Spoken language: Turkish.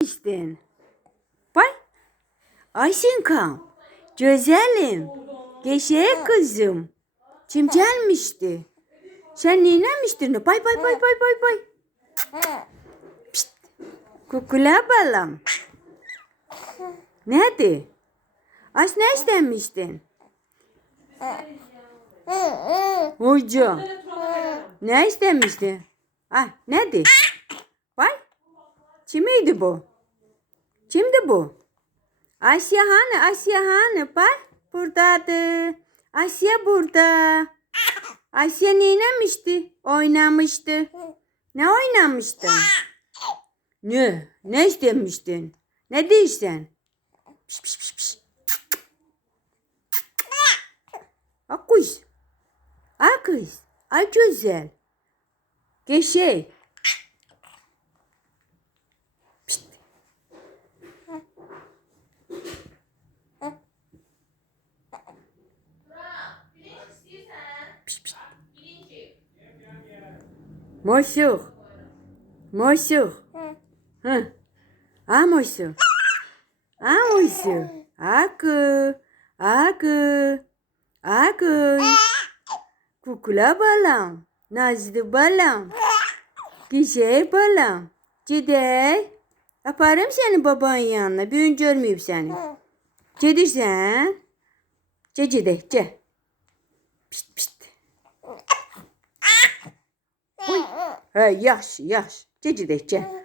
İşte. Bak. Ayşinkam. Güzelim. Geçe kızım. Kim gelmişti? Sen neylemiştin? Bay bay bay bay bay bay. Pişt. Kukula balam. Nerede? Aş ne istemiştin? Hocam. Ne istemiştin? Ah, nerede? Bay. Kimiydi bu? Kimdi bu? Asya hani? Asya hani? Bak buradadır. Asya burada. Asya neylemişti? Oynamıştı. Ne oynamıştın? Ne? Ne istemiştin? Ne değilsen? Piş piş piş piş. Akış. Akış. Ay güzel. Geçey. Pişt. Piş piş. Moşuk. Moşuk. Hı. Ha moşuk. Ha moşuk. Akı. Akı. Akı. Kukula balam. Nazlı balam. Güzel balam. Gidelim. Yaparım seni babanın yanına. Bir gün görmeyeyim seni. Gidirsen. Gidelim. Gel. Pişt pişt. Uy. He yaş yaş. Gidelim. Gel.